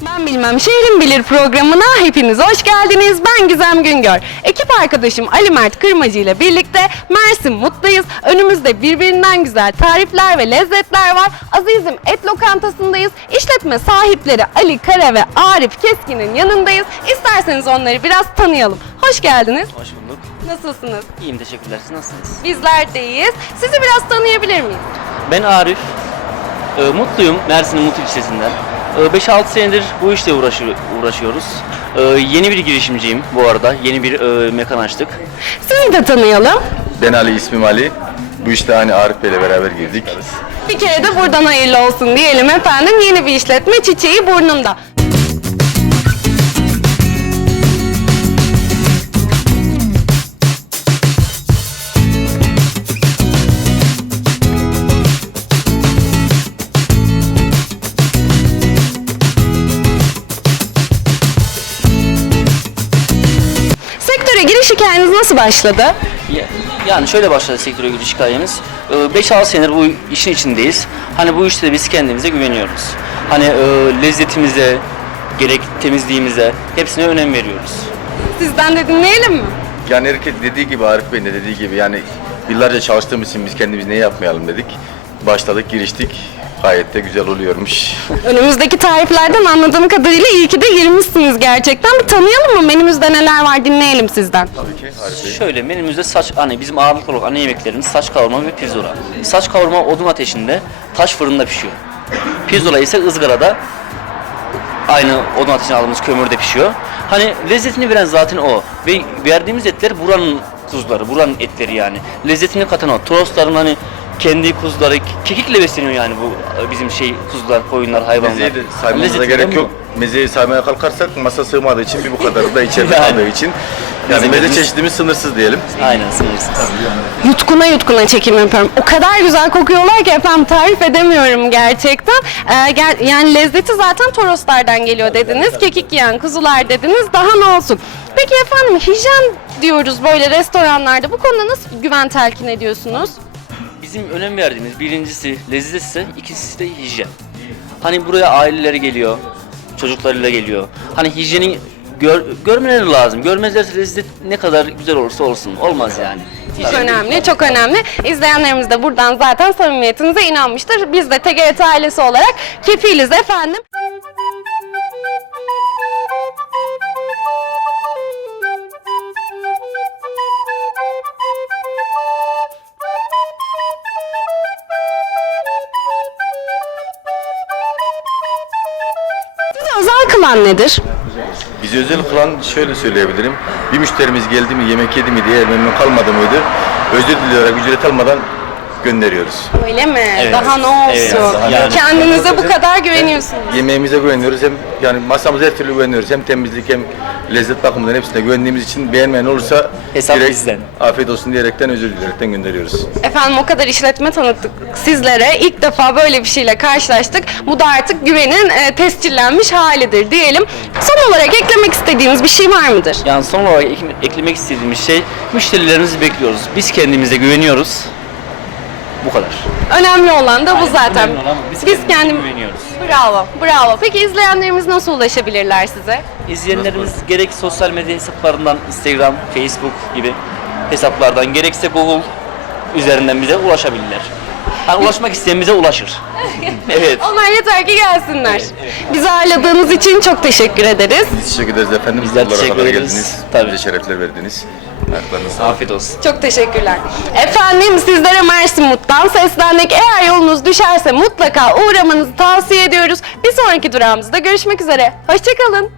Ben Bilmem Şehrim Bilir programına hepiniz hoş geldiniz. Ben Gizem Güngör. Ekip arkadaşım Ali Mert Kırmacı ile birlikte Mersin Mutlu'dayız. Önümüzde birbirinden güzel tarifler ve lezzetler var. Azizim Et Lokantası'ndayız. İşletme sahipleri Ali Kara ve Arif Keskin'in yanındayız. İsterseniz onları biraz tanıyalım. Hoş geldiniz. Hoş bulduk. Nasılsınız? İyiyim teşekkürler. Siz nasılsınız? Bizler de iyiyiz. Sizi biraz tanıyabilir miyiz? Ben Arif. Ee, mutluyum Mersin'in Mutlu ilçesinden. Ee, 5-6 senedir bu işle uğraşı- uğraşıyoruz. Ee, yeni bir girişimciyim bu arada. Yeni bir e, mekan açtık. Sizi de tanıyalım. Ben Ali, ismim Ali. Bu işte hani Arif Bey'le beraber girdik. Bir kere de buradan hayırlı olsun diyelim efendim. Yeni bir işletme çiçeği burnunda. Hikayeniz nasıl başladı? Ya- Yani şöyle başladı sektöre giriş hikayemiz. Ee, 5-6 senedir bu işin içindeyiz. Hani bu işte de biz kendimize güveniyoruz. Hani e, lezzetimize, gerek temizliğimize hepsine önem veriyoruz. Sizden de dinleyelim mi? Yani herkes dediği gibi Arif Bey'in de dediği gibi yani yıllarca çalıştığımız için biz kendimiz ne yapmayalım dedik. Başladık, giriştik. Gayet de güzel oluyormuş. Önümüzdeki tariflerden anladığım kadarıyla iyi ki de girmişsiniz gerçekten. Bir tanıyalım mı? Menümüzde neler var dinleyelim sizden. Tabii ki Bey. Şöyle menümüzde saç hani bizim ağırlıklı olarak ana yemeklerimiz saç kavurma ve pirzola. Saç kavurma odun ateşinde, taş fırında pişiyor. Pirzola ise ızgarada aynı odun ateşine aldığımız kömürde pişiyor. Hani lezzetini veren zaten o ve verdiğimiz etler buranın kuzuları, buranın etleri yani. Lezzetini katan o. Torosların hani kendi kuzuları, kekikle besleniyor yani bu e, bizim şey kuzular, koyunlar, hayvanlar. Mezeyi de saymamıza Lezzeti gerek yok. Mezeyi saymaya kalkarsak masa sığmadığı için bir bu kadarı da içeride Yani. kaldığı için. Yani Mezelerimiz- meze çeşidimiz sınırsız diyelim. Aynen sınırsız. Yutkuna yutkuna çekim yapıyorum. O kadar güzel kokuyorlar ki efendim tarif edemiyorum gerçekten. Ee, ger- yani lezzeti zaten Toroslardan geliyor dediniz. Kekik yiyen kuzular dediniz. Daha ne olsun. Peki efendim hijyen diyoruz böyle restoranlarda. Bu konuda nasıl güven telkin ediyorsunuz? Bizim önem verdiğimiz birincisi lezzet ise ikincisi de hijyen. Hani buraya aileleri geliyor, çocuklarıyla geliyor. Hani hijyeni gör, görmeleri lazım. Görmezlerse lezzet ne kadar güzel olursa olsun. Olmaz yani. Çok Hijyen- önemli, çok önemli. İzleyenlerimiz de buradan zaten samimiyetinize inanmıştır. Biz de TGRT ailesi olarak kefiliz efendim. Özel kılan nedir? Bizi özel kılan şöyle söyleyebilirim. Bir müşterimiz geldi mi, yemek yedi mi diye memnun kalmadı mıydı? Özür dileyerek ücret almadan gönderiyoruz. Öyle mi? Evet. Daha ne olsun? Evet, daha olsun? Kendinize bu kadar güveniyorsunuz. Yemeğimize güveniyoruz hem yani masamıza her türlü güveniyoruz. Hem temizlik hem lezzet bakımından hepsine güvendiğimiz için beğenmeyen olursa Hesap direkt bizden. afiyet olsun diyerekten özür dileyerekten gönderiyoruz. Efendim o kadar işletme tanıttık sizlere. İlk defa böyle bir şeyle karşılaştık. Bu da artık güvenin e, tescillenmiş halidir diyelim. Son olarak eklemek istediğiniz bir şey var mıdır? Yani son olarak ek- eklemek istediğimiz şey müşterilerimizi bekliyoruz. Biz kendimize güveniyoruz. Bu kadar. Önemli olan da bu zaten. önemli olan bu. Biz Biz kendimize kendim güveniyoruz. Bravo, bravo. Peki izleyenlerimiz nasıl ulaşabilirler size? İzleyenlerimiz gerek sosyal medya hesaplarından Instagram, Facebook gibi hesaplardan gerekse Google üzerinden bize ulaşabilirler. Hani ulaşmak isteyen bize ulaşır. evet. Onlar yeter ki gelsinler. Bizi ağırladığınız için çok teşekkür ederiz. Biz teşekkür ederiz efendim. Bizler Buralara teşekkür kadar ederiz. geldiniz. Tabii. Bize şerefler verdiniz. Afiyet olsun. Çok teşekkürler. Efendim sizlere Mersin Mut'tan seslendik. Eğer yolunuz düşerse mutlaka uğramanızı tavsiye ediyoruz. Bir sonraki durağımızda görüşmek üzere. Hoşçakalın.